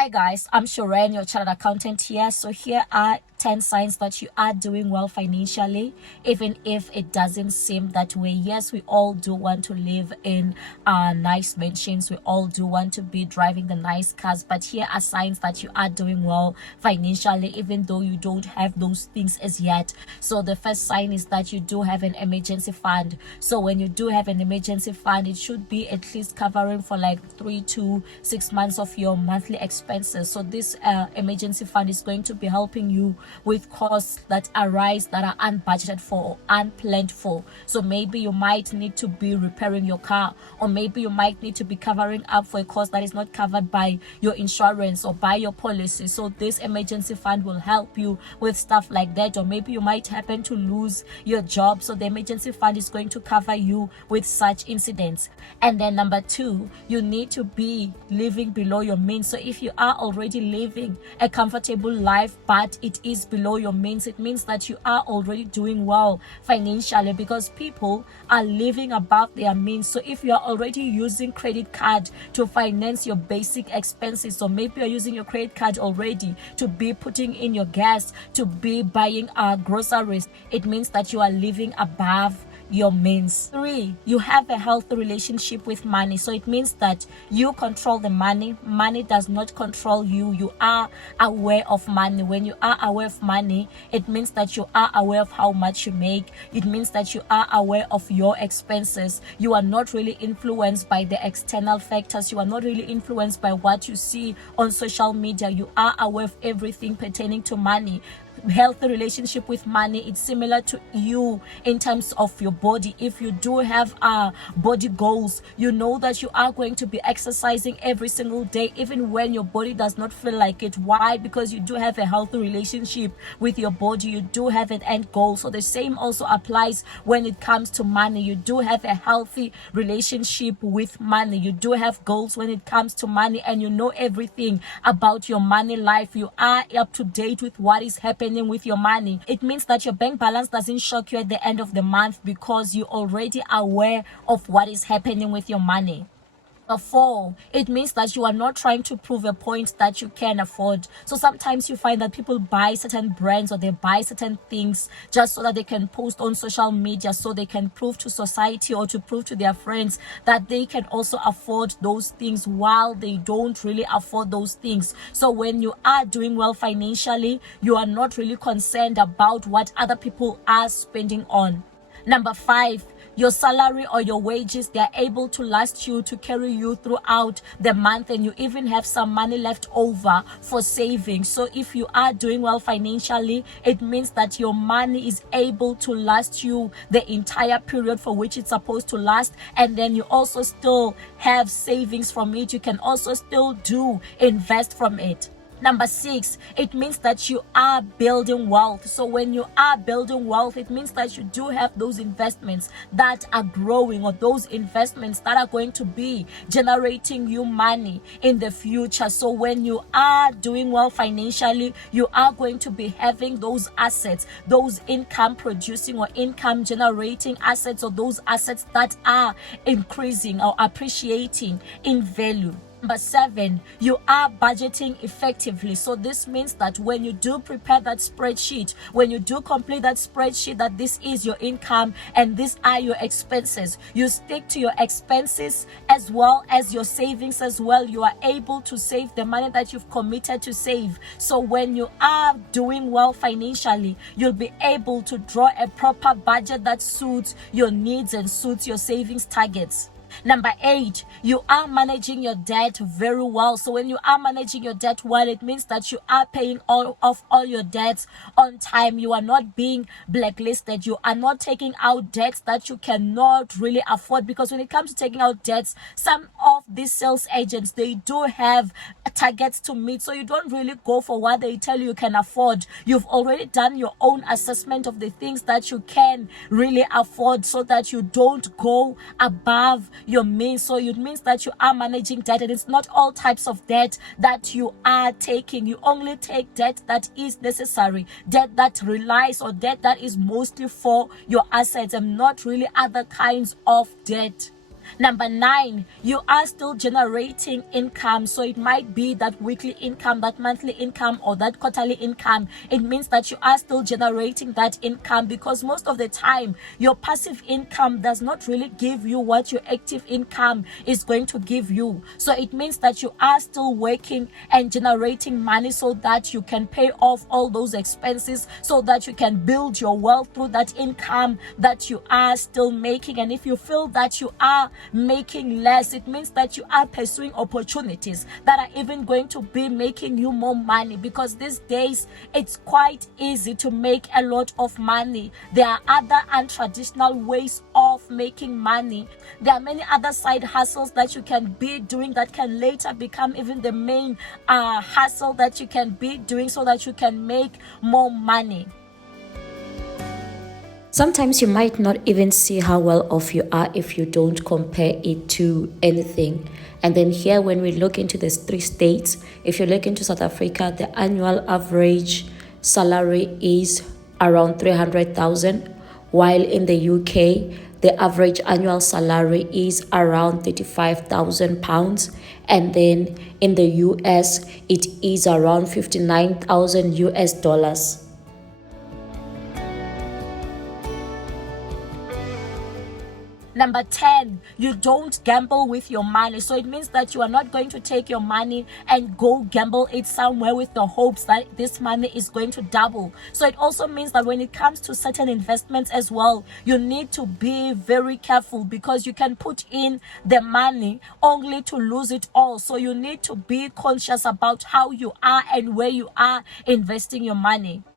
Hi guys, I'm XIREN, your chartered accountant here. So here are 10 signs that you are doing well financially, even if it doesn't seem that way. Yes, we all do want to live in nice mansions. We all do want to be driving the nice cars. But here are signs that you are doing well financially, even though you don't have those things as yet. So the first sign is that you do have an emergency fund. So when you do have an emergency fund, it should be at least covering for like 3 to 6 months of your monthly expenses. So this emergency fund is going to be helping you with costs that arise that are unbudgeted for or unplanned for. So maybe you might need to be repairing your car, or maybe you might need to be covering up for a cost that is not covered by your insurance or by your policy. So this emergency fund will help you with stuff like that. Or maybe you might happen to lose your job, so the emergency fund is going to cover you with such incidents. And then number 2, you need to be living below your means. So if you are already living a comfortable life but it is below your means, it means that you are already doing well financially, because people are living above their means. So if you are already using credit card to finance your basic expenses, so maybe you're using your credit card already to be putting in your gas, to be buying groceries, it means that you are living above your means. 3, you have a healthy relationship with money. So it means that you control the money. Money does not control you. You are aware of money. When you are aware of money, it means that you are aware of how much you make. It means that you are aware of your expenses. You are not really influenced by the external factors. You are not really influenced by what you see on social media. You are aware of everything pertaining to money. Healthy relationship with money, it's similar to you in terms of your body. If you do have body goals, you know that you are going to be exercising every single day, even when your body does not feel like it. Why? Because you do have a healthy relationship with your body. You do have an end goal. So the same also applies when it comes to money. You do have a healthy relationship with money. You do have goals when it comes to money, and you know everything about your money life. You are up to date with what is happening with your money. It means that your bank balance doesn't shock you at the end of the month, because you're already aware of what is happening with your money. 4, it means that you are not trying to prove a point that you can afford. So sometimes you find that people buy certain brands, or they buy certain things just so that they can post on social media, so they can prove to society or to prove to their friends that they can also afford those things, while they don't really afford those things. So when you are doing well financially, you are not really concerned about what other people are spending on. Number 5, your salary or your wages, they are able to last you, to carry you throughout the month, and you even have some money left over for saving. So if you are doing well financially, it means that your money is able to last you the entire period for which it's supposed to last, and then you also still have savings from it. You can also still invest from it. Number 6, it means that you are building wealth. So when you are building wealth, it means that you do have those investments that are growing, or those investments that are going to be generating you money in the future. So when you are doing well financially, you are going to be having those assets, those income producing or income generating assets, or those assets that are increasing or appreciating in value. Number 7, you are budgeting effectively. So this means that when you do prepare that spreadsheet, when you do complete that spreadsheet, that this is your income and these are your expenses, you stick to your expenses as well as your savings as well. You are able to save the money that you've committed to save. So when you are doing well financially, you'll be able to draw a proper budget that suits your needs and suits your savings targets. Number 8, you are managing your debt very well. So when you are managing your debt well, it means that you are paying off all your debts on time. You are not being blacklisted. You are not taking out debts that you cannot really afford, because when it comes to taking out debts, some of these sales agents, they do have targets to meet. So you don't really go for what they tell you can afford. You've already done your own assessment of the things that you can really afford, so that you don't go above your means. So it means that you are managing debt, and it's not all types of debt that you are taking. You only take debt that is necessary, debt that relies, or debt that is mostly for your assets, and not really other kinds of debt. Number 9, you are still generating income. So it might be that weekly income, that monthly income, or that quarterly income. It means that you are still generating that income, because most of the time your passive income does not really give you what your active income is going to give you. So it means that you are still working and generating money so that you can pay off all those expenses, so that you can build your wealth through that income that you are still making. And if you feel that you are making less, it means that you are pursuing opportunities that are even going to be making you more money, because these days it's quite easy to make a lot of money. There are other untraditional ways of making money. There are many other side hustles that you can be doing that can later become even the main hustle that you can be doing, so that you can make more money. Sometimes you might not even see how well off you are if you don't compare it to anything. And then here, when we look into these 3 states, if you look into South Africa, the annual average salary is around 300,000, while in the UK, the average annual salary is around 35,000 pounds. And then in the US, it is around 59,000 US dollars. Number 10, you don't gamble with your money. So it means that you are not going to take your money and go gamble it somewhere with the hopes that this money is going to double. So it also means that when it comes to certain investments as well, you need to be very careful, because you can put in the money only to lose it all. So you need to be conscious about how you are and where you are investing your money.